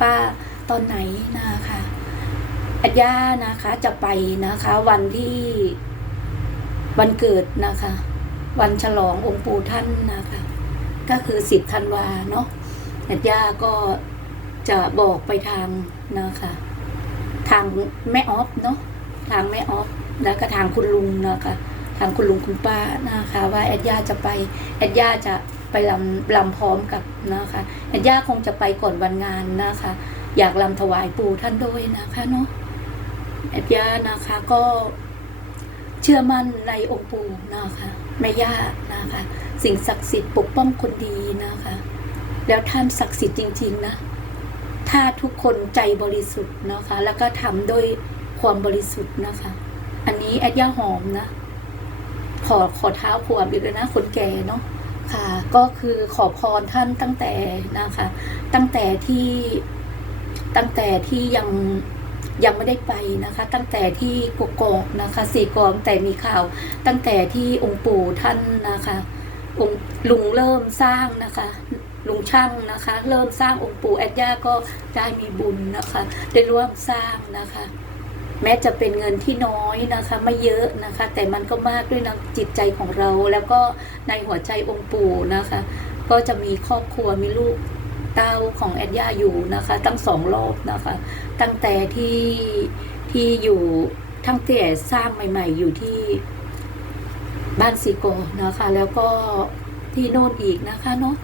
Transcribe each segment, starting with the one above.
ป้าตอนไหนนะคะอาย่านะคะจะไปนะคะ วันที่วันเกิดนะคะ วันฉลององค์ปู่ท่านนะคะ ก็คือสิบธันวาเนาะอาย่าก็จะบอกไปทางนะคะ ทางแม่ออฟเนาะทางแม่ออฟแล้วก็ทางคุณลุงนะคะ ทางคุณลุงคุณป้านะคะ ว่าแอดย่าจะไปแอดย่าจะ ไปลำลำพร้อมกับนะคะแอดย่าคงจะไปก่อนวันงานนะคะ อยากลำถวายปู่ท่านด้วยนะคะเนาะแอดย่านะคะก็เชื่อมั่นในองค์ปู่นะคะแม่ย่านะคะ สิ่งศักดิ์สิทธิ์ปกป้องคนดีนะคะ แล้วท่านศักดิ์สิทธิ์จริง ๆ นะ ถ้าทุกคนใจบริสุทธิ์นะคะ แล้วก็ทำด้วยความบริสุทธิ์นะคะ อันนี้แอดย่าหอมนะขอขอเท้าความอีกเลยนะคนแก่เนาะ ค่ะ ก็คือขอพรท่านตั้งแต่นะคะ ตั้งแต่ที่ตั้งแต่ที่ยังยังไม่ได้ไปนะคะ ตั้งแต่ที่กกอกนะคะสี่กองแต่มีข่าว ตั้งแต่ที่องค์ปู่ท่านนะคะองค์ลุงเริ่มสร้างนะคะลุงช่างนะคะ เริ่มสร้างองค์ปู่แอดย่าก็ได้มีบุญนะคะ ได้ร่วมสร้างนะคะ แม้จะเป็นเงินที่น้อยนะคะไม่เยอะนะคะ แต่มันก็มากด้วยน้ำจิตใจของเรา แล้วก็ในหัวใจองค์ปู่นะคะ ก็จะมีครอบครัวมีลูกเต้าของแอดย่าอยู่นะคะ ตั้งสองรอบนะคะ ตั้งแต่ที่ที่อยู่ทั้งแต่สร้างใหม่ ๆ อยู่ที่บ้านซีโกนะคะ แล้วก็ที่โน่นอีกนะคะเนาะ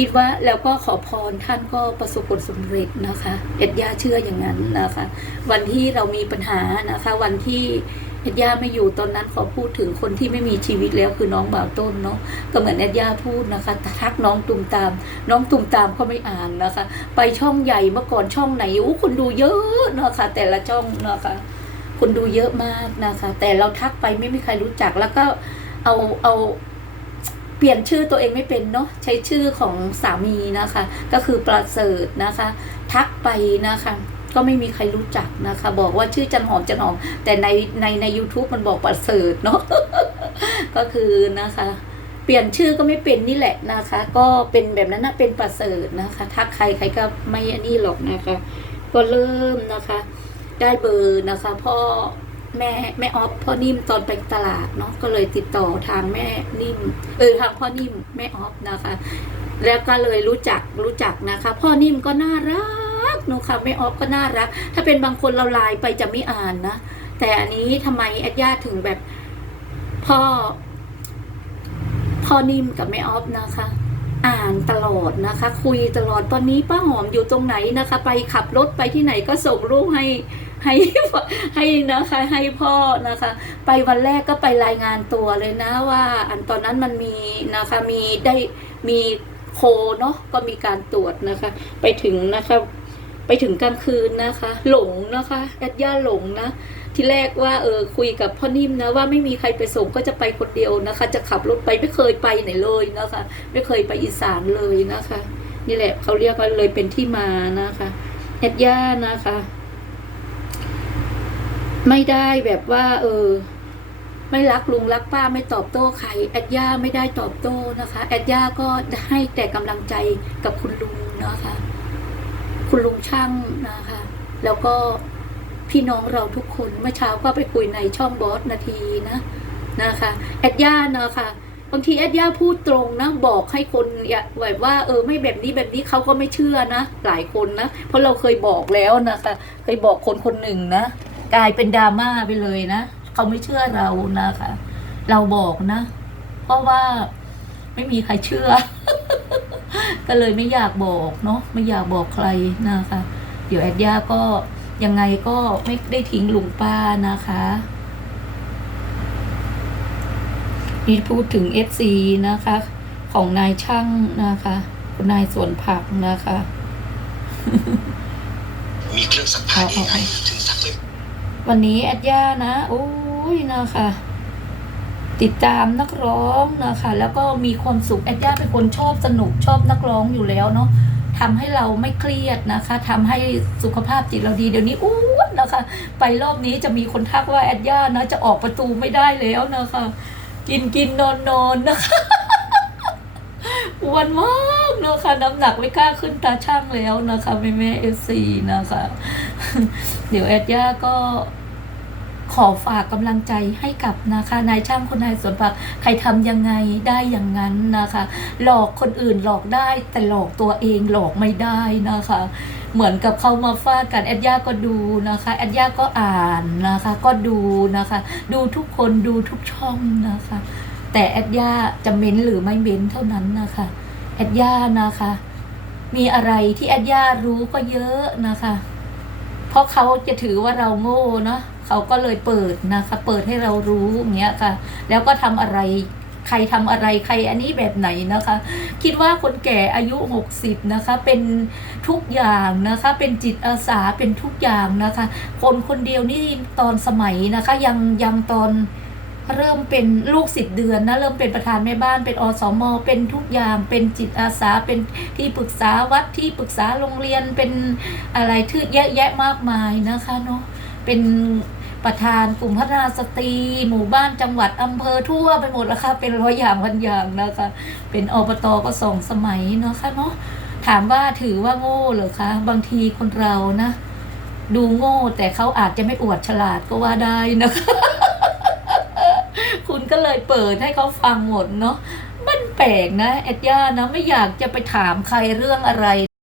คิดว่าแล้วก็ขอพรท่านก็ประสบผลสำเร็จนะคะเอ็ดย่าเชื่ออย่างนั้นนะคะ วันที่เรามีปัญหานะคะ วันที่เอ็ดย่าไม่อยู่ตอนนั้นขอพูดถึงคนที่ไม่มีชีวิตแล้วคือน้องบ่าวต้นเนาะก็เหมือนเอ็ดย่าพูดนะคะทักน้องตุ่มตาม น้องตุ่มตามก็ไม่อ่านนะคะ ไปช่องใหญ่เมื่อก่อนช่องไหนอู้คนดูเยอะนะคะแต่ละช่องนะคะคนดูเยอะมากนะคะ แต่เราทักไปไม่มีใครรู้จักแล้วก็เอาเอา เปลี่ยนชื่อตัวเองไม่เป็นเนาะใช้ชื่อของสามีนะคะ ก็คือประเสริฐนะคะ ทักไปนะคะก็ไม่มีใครรู้จักนะคะ บอกว่าชื่อจันหอมจันหอม แต่ในในใน u t u b e มันบอกประเสริฐเนาะก็คือนะคะ เปลี่ยนชื่อก็ไม่เป็นนี่แหละนะคะ ก็เป็นแบบนั้นนะเป็นประเสริฐนะคะทักใครใครก็ไม่อันนี้หรอกนะคะ ก็เริ่มนะคะ ได้เบอร์นะคะ พ่อ แม่แม่ออฟพ่อนิ่มตอนไปตลาดเนาะก็เลยติดต่อทางแม่นิ่มเออทางพ่อนิ่มแม่ออฟนะคะ แล้วก็เลยรู้จักรู้จักนะคะ พ่อนิ่มก็น่ารักนะค่ะแม่ออฟก็น่ารัก ถ้าเป็นบางคนเราไลน์ไปจะไม่อ่านนะแต่อันนี้ทำไมแอดย่าถึงแบบพ่อพ่อนิ่มกับแม่ออฟนะคะอ่านตลอดนะคะ คุยตลอดตอนนี้ป้าหอมอยู่ตรงไหนนะคะ ไปขับรถไปที่ไหนก็ส่งรูปให้ ให้ให้นะคะให้พ่อนะคะ ไปวันแรกก็ไปรายงานตัวเลยนะว่า อันตอนนั้นมันมีนะคะมีได้มีโคเนาะก็มีการตรวจนะคะ ไปถึงนะคะ ไปถึงกลางคืนนะคะ หลงนะคะแอดย่าหลงนะที่แรกว่าเออคุยกับพ่อนิ่มนะว่าไม่มีใครไปส่งก็จะไปคนเดียวนะคะ จะขับรถไปไม่เคยไปไหนเลยนะคะ ไม่เคยไปอีสานเลยนะคะ นี่แหละเขาเรียกว่าเลยเป็นที่มานะคะแอดย่านะคะ ไม่ได้แบบว่า เออ ไม่รักลุงรักป้าไม่ตอบโต้ใครแอดย่าไม่ได้ตอบโต้นะคะแอดย่าก็ให้แต่กำลังใจกับคุณลุงนะคะ คุณลุงช่างนะคะ แล้วก็พี่น้องเราทุกคนเมื่อเช้าก็ไปคุยในช่องบอสนาทีนะนะคะแอดย่านะคะบางทีแอดย่าพูดตรงนะบอกให้คนอย่าแบบว่า เออไม่แบบนี้แบบนี้เขาก็ไม่เชื่อนะหลายคนนะเพราะเราเคยบอกแล้วนะคะ เคยบอกคนคนหนึ่งนะ กลายเป็นดราม่าไปเลยนะเขาไม่เชื่อเรานะคะ เราบอกนะ เพราะว่าไม่มีใครเชื่อ ก็เลยไม่อยากบอกเนาะไม่อยากบอกใครนะคะ เดี๋ยวแอดย่าก็ยังไงก็ไม่ได้ทิ้งลุงป้านะคะนี่พูดถึง FC นะคะ ของนายช่างนะคะคุณนายสวนผักนะคะ มีเครื่องซักผ้า AI ถึงซักไม่ วันนี้แอดย่านะโอ้ยนะคะ ติดตามนักร้องนะคะ แล้วก็มีความสุขแอดย่าเป็นคนชอบสนุกชอบนักร้องอยู่แล้วเนาะทำให้เราไม่เครียดนะคะทำให้สุขภาพจิตเราดีเดี๋ยวนี้อ้นนะคะ ไปรอบนี้จะมีคนทักว่าแอดย่านะจะออกประตูไม่ได้แล้วนะคะ กินกินนอนนอนนะคะอ้วนมาก นะคะน้ำหนักไม่กล้าขึ้นตาช่างแล้วนะคะแม่แม่เอฟซีนะคะ เดี๋ยวแอดย่าก็ขอฝากกำลังใจให้กับนะคะนายช่างคุณนายสวนผักใครทำยังไงได้อย่างนั้นนะคะ หลอกคนอื่นหลอกได้ แต่หลอกตัวเองหลอกไม่ได้นะคะ เหมือนกับเขามาฟาดกันแอดย่าก็ดูนะคะแอดย่าก็อ่านนะคะ ก็ดูนะคะ ดูทุกคนดูทุกช่องนะคะ แต่แอดย่าจะเม้นหรือไม่เม้นเท่านั้นนะคะ แอดย่านะคะ มีอะไรที่แอดย่ารู้ก็เยอะนะคะ เพราะเขาจะถือว่าเราโง่เนาะเขาก็เลยเปิดนะคะ เปิดให้เรารู้อย่างเงี้ยค่ะ แล้วก็ทำอะไรใครทำอะไรใครอันนี้แบบไหนนะคะ คิดว่าคนแก่อายุ 60 นะคะ เป็นทุกอย่างนะคะ เป็นจิตอาสาเป็นทุกอย่างนะคะ คนคนเดียวนี่ตอนสมัยนะคะ ยังยังตอน เริ่มเป็นลูกสิบเดือนนะเริ่มเป็นประธานแม่บ้านเป็นอสมเป็นทุกอย่างเป็นจิตอาสาเป็นที่ปรึกษาวัดที่ปรึกษาโรงเรียนเป็นอะไรที่เยอะแยะมากมายนะคะเนาะเป็นประธานกลุ่มพัฒนาสตรี หมู่บ้านจังหวัดอำเภอทั่วไปหมดแล้วค่ะเป็นร้อยอย่างพันอย่างนะคะ เป็นอบตก็สองสมัยเนาะค่ะเนาะถามว่าถือว่าโง่เหรอคะบางทีคนเรานะ ดูโง่แต่เขาอาจจะไม่อวดฉลาดก็ว่าได้นะคะ ก็เลยเปิดให้เขาฟังหมดเนาะมันแปลกนะแอดย่านะไม่อยากจะไปถามใครเรื่องอะไร